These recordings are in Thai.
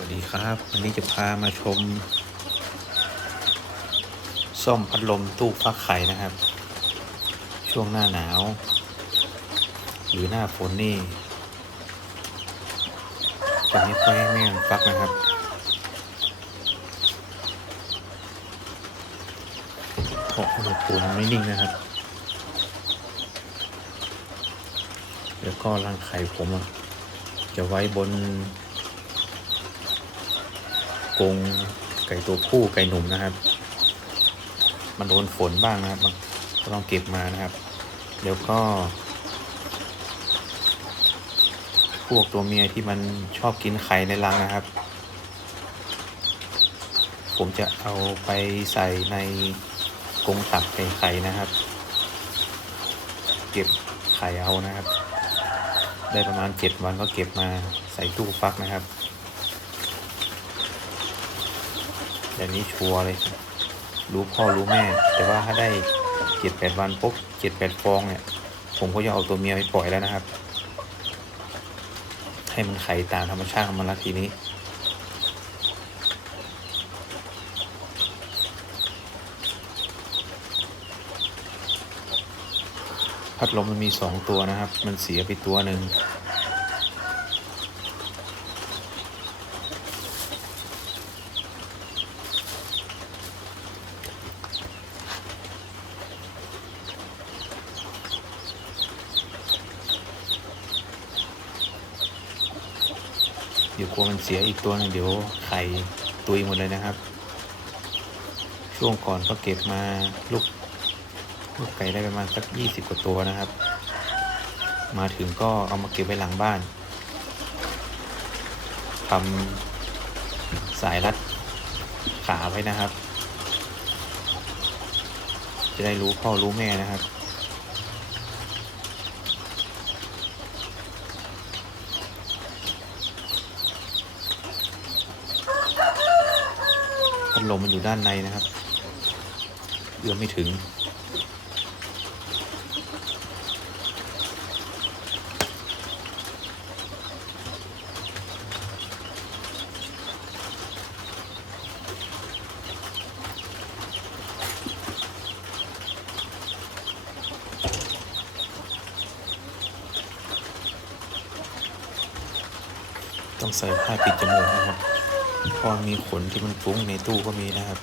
วัสดีครับ วันนี้จะพามาชม ซ่อมพัดลมตู้ฟักไข่นะครับ ช่วงหน้าหนาว หรือหน้าฝนนี่จะไม่ค่อยแม่นฟักนะครับ เพราะอุณหภูมิมันไม่นิ่งนะครับ แล้วก็รังไข่ผมจะไว้บน กงไก่ตัวผู้ไก่หนุ่มนะครับ มันโดนฝนบ้างนะครับก็ต้องเก็บมานะครับ เดี๋ยวก็ พวกตัวเมียที่มันชอบกินไข่ในรังนะครับ ผมจะเอาไปใส่ในกรงตักไก่ไข่นะครับ เก็บไข่เอานะครับ ได้ประมาณเจ็ดวันก็เก็บมาใส่ตู้ฟักนะครับ แบบนี้ชัวร์เลย รู้พ่อรู้แม่ แต่ว่าถ้าได้เจ็ดแปดวันปุ๊บเจ็ดแปดฟองเนี่ย ผมก็จะเอาตัวเมียไปปล่อยแล้วนะครับ ให้มันไข่ตามธรรมชาติของมันละทีนี้พัดลมมันมีสองตัวนะครับ มันเสียไปตัวหนึ่ง เสียอีกตัวหนึงเดี๋ยวไข่ตุยหมดเลยนะครับ ช่วงก่อนก็เก็บมาลูกลูกไก่ได้ประมาณสักยี่สิบกว่าตัวนะครับ มาถึงก็เอามาเก็บไว้หลังบ้านทำสายรัดขาไว้นะครับ จะได้รู้พ่อรู้แม่นะครับ ลมมันอยู่ด้านในนะครับเอื้อมไม่ถึง ต้องใส่ผ้าปิดจมูกนะครับ พราะมีขนที่มันฟุ้งในตู้ก็มีนะครับ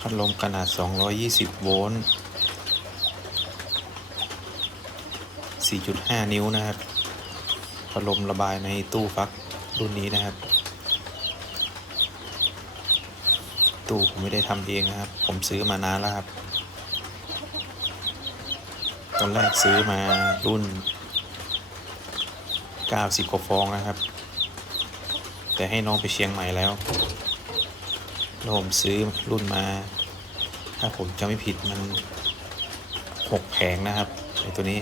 พัดลมขนาด 220 โวลต์ 4.5 นิ้วนะครับพัดลมระบายในตู้ฟักรุ่นนี้นะครับ ตู้ผมไม่ได้ทำเองนะครับ ผมซื้อมานานแล้วครับ ตอนแรกซื้อมารุ่น 90กว่าฟองนะครับ แต่ให้น้องไปเชียงใหม่แล้วแล้วผมซื้อรุ่นมา ถ้าผมจำไม่ผิดมัน 6 แผงนะครับไอตัวนี้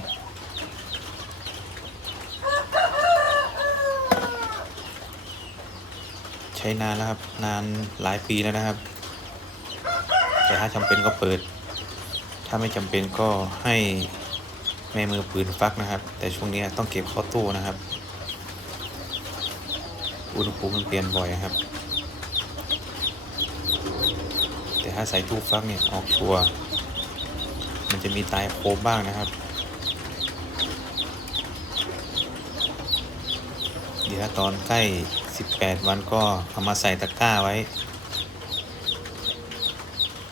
ใช้นานแล้วครับ นานหลายปีแล้วนะครับ แต่ถ้าจำเป็นก็เปิด ถ้าไม่จำเป็นก็ให้แม่มือปืนฟักนะครับ แต่ช่วงนี้ต้องเก็บเข้าตู้นะครับ อุณหภูมิมันเปลี่ยนบ่อยครับ แต่ถ้าใส่ตู้ฟักเนี่ยออกชัวร์มันจะมีตายโคบ้างนะครับ เดี๋ยวตอนใกล้ 18 วันก็เอามาใส่ตะกร้าไว้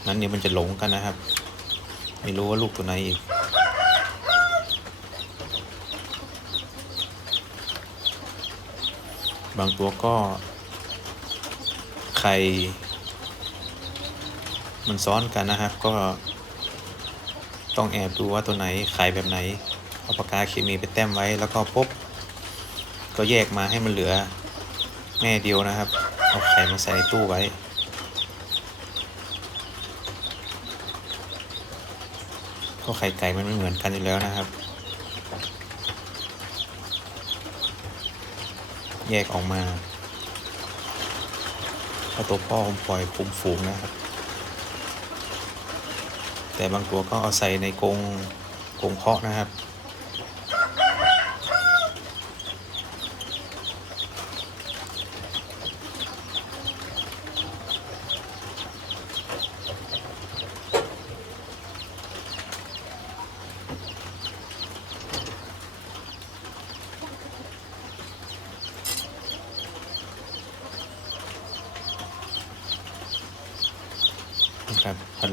นั้นเดี๋ยวมันจะหลงกันนะครับ ไม่รู้ว่าลูกตัวไหนอีกบางตัวก็ไข่มันซ้อนกันนะครับ ก็ต้องแอบดูว่าตัวไหนไข่แบบไหนเอาปากกาเคมีไปแต้มไว้แล้วก็ปุ๊บก็แยกมาให้มันเหลือแม่เดียวนะครับ เอาไข่มาใส่ตู้ไว้ ก็ไข่ไก่มันไม่เหมือนกันอยู่แล้วนะครับ แยกออกมาถ้าตัวพ่อผมปล่อยคุมฝูงนะครับ แต่บางตัวก็เอาใส่ในกรงกรงเพาะนะครับ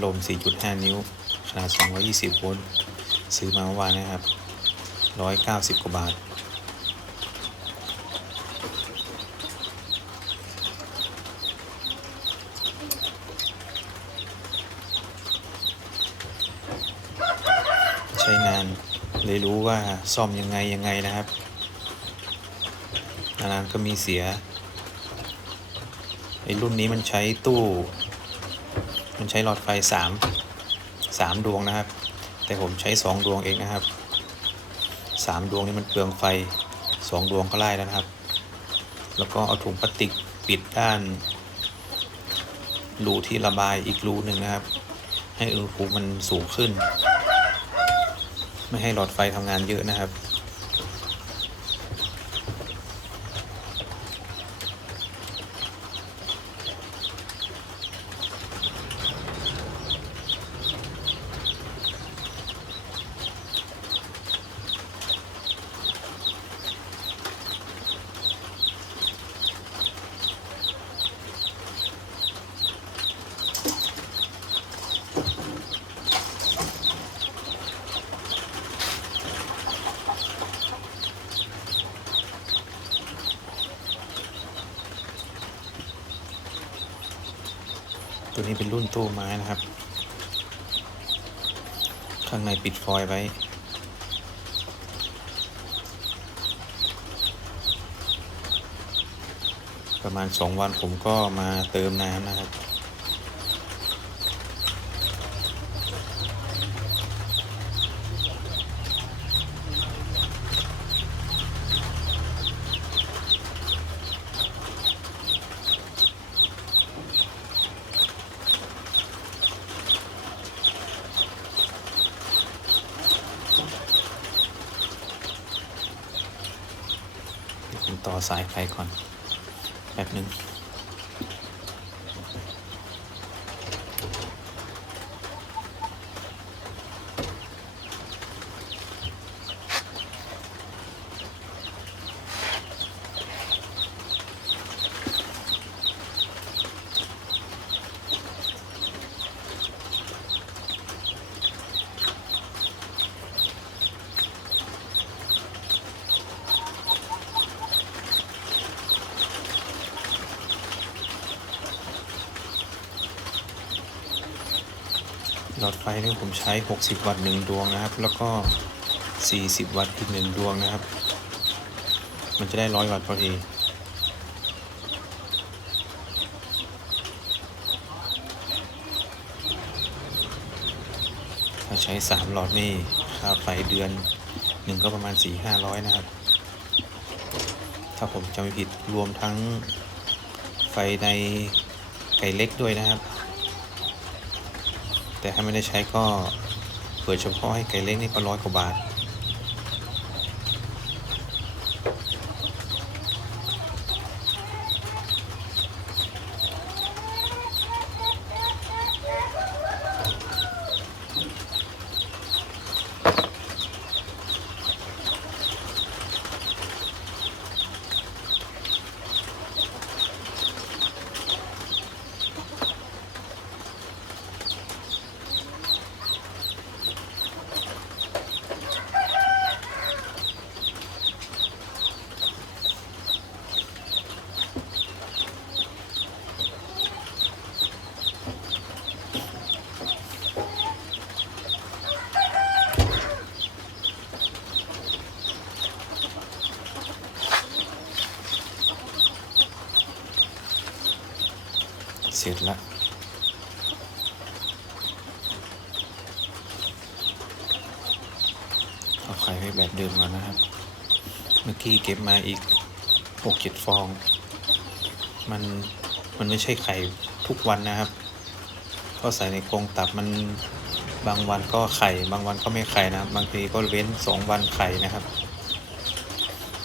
ลม 4.5 นิ้ว ขนาด 220 โวลต์ ซื้อมาเมื่อวานนะครับ 190 กว่าบาท ใช้นานเลยรู้ว่าซ่อมยังไง ยังไงนะครับนานๆก็มีเสียไอ้รุ่นนี้มันใช้ตู้ มันใช้หลอดไฟสามสามดวงนะครับ แต่ผมใช้สองดวงเองนะครับสามดวงนี่มันเปลืองไฟสองดวงก็ไล่แล้วนะครับ แล้วก็เอาถุงพลาสติกปิดด้านรูที่ระบายอีกรูหนึ่งนะครับ ให้อุณหภูมิมันสูงขึ้น ไม่ให้หลอดไฟทำงานเยอะนะครับ ตัวนี้เป็นรุ่นตู้ไม้นะครับ ข้างในปิดฟอยล์ไว้ ประมาณ2วันผมก็มาเติมน้ำนะครับ ต่อสายไฟก่อนแป๊บหนึ่ง หลอดไฟนี่ผมใช้ 60 วัตต์หนึ่งดวงนะครับ แล้วก็ 40 วัตต์อีกหนึ่งดวงนะครับ มันจะได้ร้อยวัตต์พอดีถ้าใช้ 3 หลอดนี่ค่าไฟเดือนหนึ่งก็ประมาณ 4-500 นะครับ ถ้าผมจำไม่ผิดรวมทั้งไฟในไก่เล็กด้วยนะครับ แต่ถ้าไม่ได้ใช้ก็เปิดเฉพาะให้ไก่เล็กนี่ก็ร้อยกว่าบาท เสร็จละเอาไข่ไว้แบบเดิมก่อนนะครับ เมื่อกี้เก็บมาอีกหกเจ็ดฟอง มันมันไม่ใช่ไข่ทุกวันนะครับ ก็ใส่ในกรงตับมันบางวันก็ไข่ บางวันก็ไม่ไข่นะครับ บางทีก็เว้นสองวันไข่นะครับ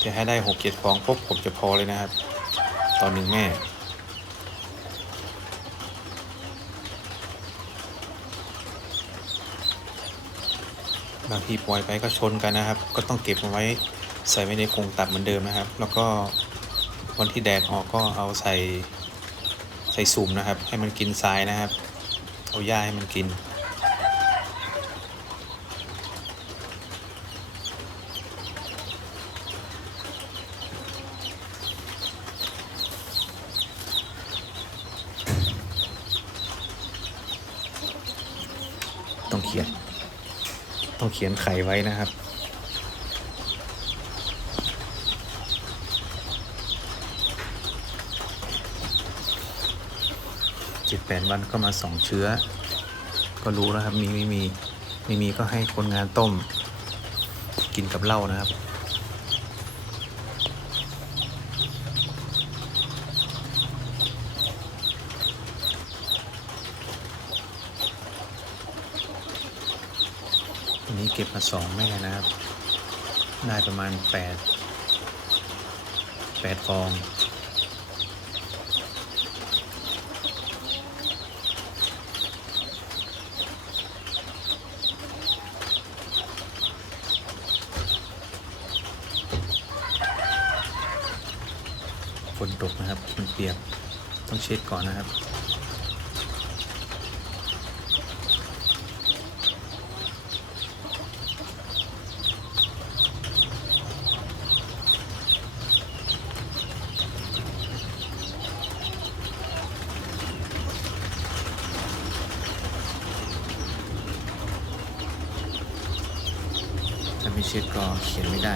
จะให้ได้หกเจ็ดฟองปุ๊บผมจะพอเลยนะครับ ตอนหนึ่งแม่ บางทีปล่อยไปก็ชนกันนะครับ ก็ต้องเก็บเอาไว้ใส่ไว้ในกรงตับเหมือนเดิมนะครับ แล้วก็วันที่แดดออกก็เอาใส่ใส่สุ่มนะครับ ให้มันกินทรายนะครับ เอาหญ้าให้มันกิน ต้องเขียน ต้องเขียนไขไว้นะครับ เจ็ดแปดวันก็มาส่องเชื้อ ก็รู้แล้วครับ มีไม่มี ไม่มีก็ให้คนงานต้ม กินกับเหล้านะครับ อันนี้เก็ บมาสองแม่นะครับ ได้ประมาณแปดแปดฟอง ฝนตกนะครับ มันเปียก ต้องเช็ดก่อนนะครับ ไม่เช็ดก็เขียนไม่ได้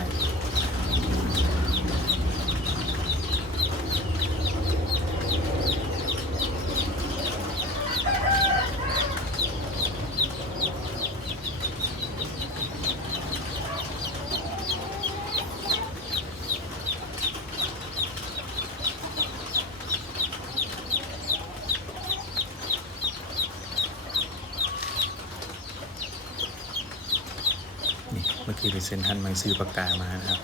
นี่เมื่อกี้ งซื้อปากกามานะครับ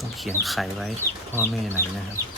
ต้องเขียนไขไว้พ่อแม่ไหนนะครับ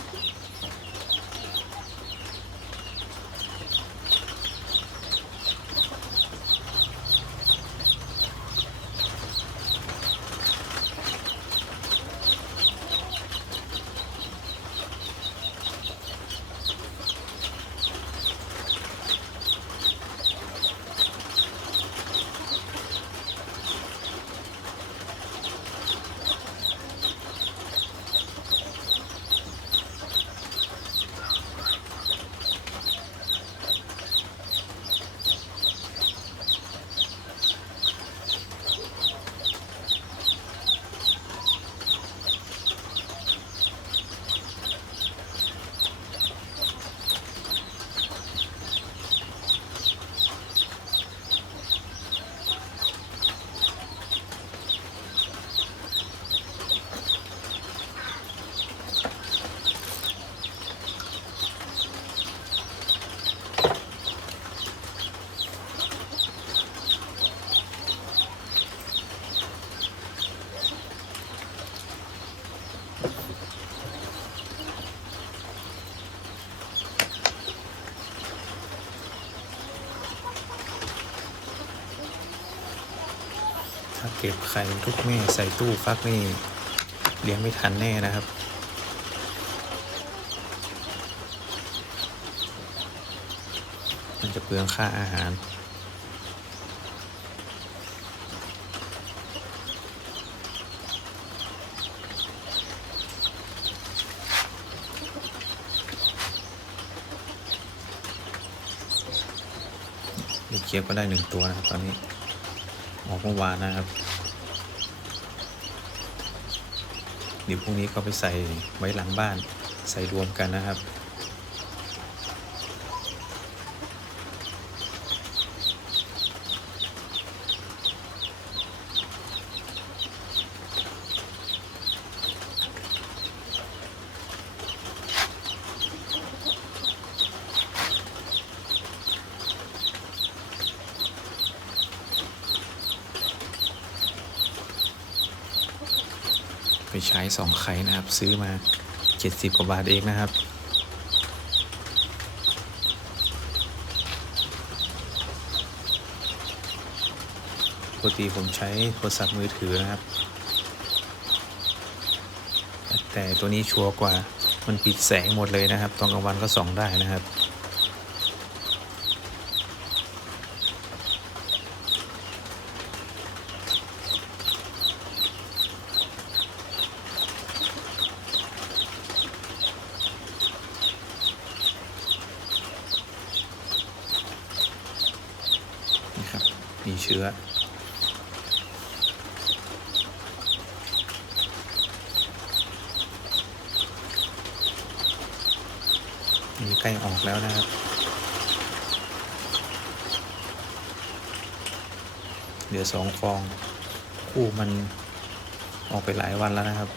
ก็บไข่ทุกแม่ใส่ตู้ฟักนี่เลี้ยงไม่ทันแน่นะครับ มันจะเปลืองค่าอาหารลูกเคียบก็ได้หนึ่งตัวนะครับตอนนี้ออกเมื่อวานนะครับ เดี๋ยวพรุ่งนี้ก็ไปใส่ไว้หลังบ้านใส่รวมกันนะครับ ใช้สองไข่นะครับ ซื้อมา70กว่าบาทเองนะครับ ปกติผมใช้โทรศัพท์มือถือนะครับ แต่ตัวนี้ชัวร์กว่ามันปิดแสงหมดเลยนะครับ ตอนกลางวันก็ส่องได้นะครับ นี่ครับ มี เชื้อมีใกล้ออกแล้วนะครับ เหลือสองฟอง คู่มันออกไปหลายวันแล้วนะครับ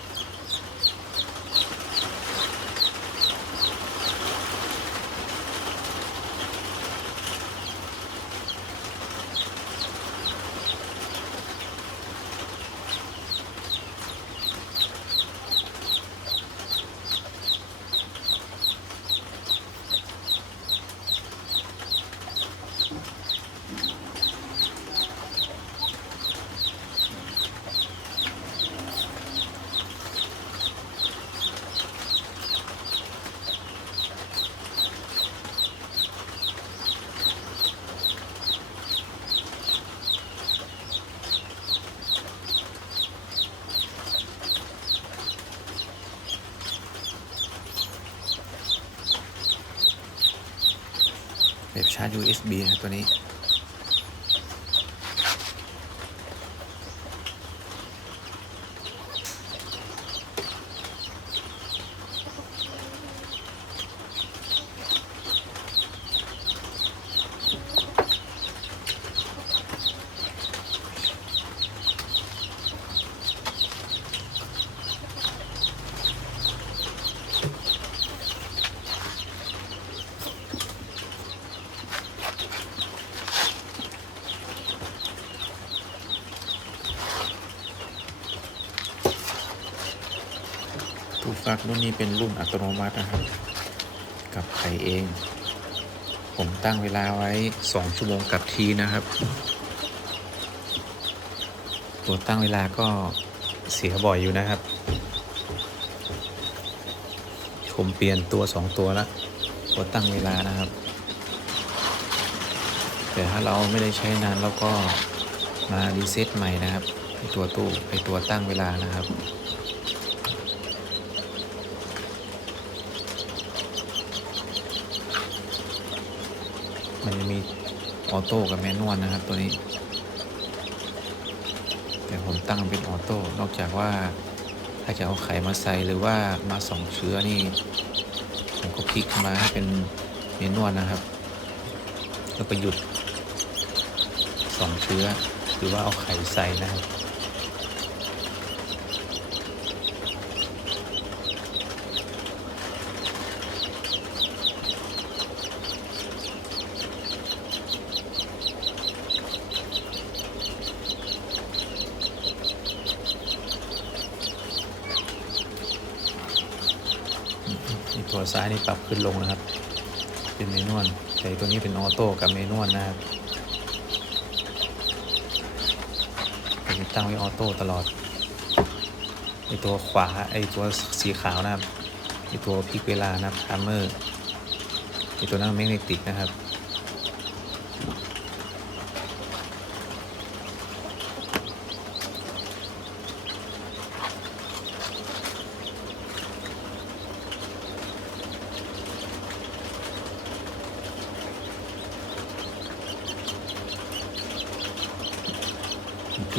ชาร์จ USB นะตัวนี้ ตู้ฟักรุ่นนี้เป็นรุ่นอัตโนมัตินะครับ กับไข่เอง ผมตั้งเวลาไว้ 2 ชั่วโมงกับทีนะครับ ตัวตั้งเวลาก็เสียบ่อยอยู่นะครับ ผมเปลี่ยนตัว 2 ตัวแล้วตัวตั้งเวลานะครับ แต่ถ้าเราไม่ได้ใช้นานเราก็มารีเซ็ตใหม่นะครับไอตัวตู้ไอตัวตั้งเวลานะครับ มันจะมีออโต้กับแมนนวลนะครับตัวนี้ แต่ผมตั้งเป็นออโต้นอกจากว่าถ้าจะเอาไข่มาใส่หรือว่ามาส่องเชื้อนี่ผมก็คลิกมาให้เป็นเมนนวลนะครับ แล้วก็หยุดส่องเชื้อหรือว่าเอาไข่ใส่นะครับ อีกตัว ซ้ายนี่ปรับขึ้นลงนะครับ เป็นเมนวลแต่ตัวนี้เป็นออโต้กับเมนวลนะครับผมตั้งไว้ออโต้ตลอดไอตัวขวาไอตัวสีขาวนะครับไอตัวพลิกเวลานะครับทัมเมอร์ไอตัวนั้นไมกเนติกนะครับ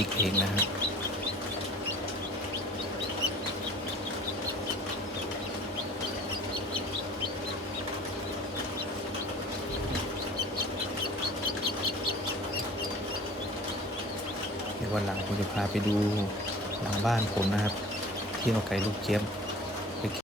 ิกเองนะฮะวันหลังผมจะพาไปดูหลังบ้านผมนะครับ ที่เอาไก่ลูกเจี๊ยบ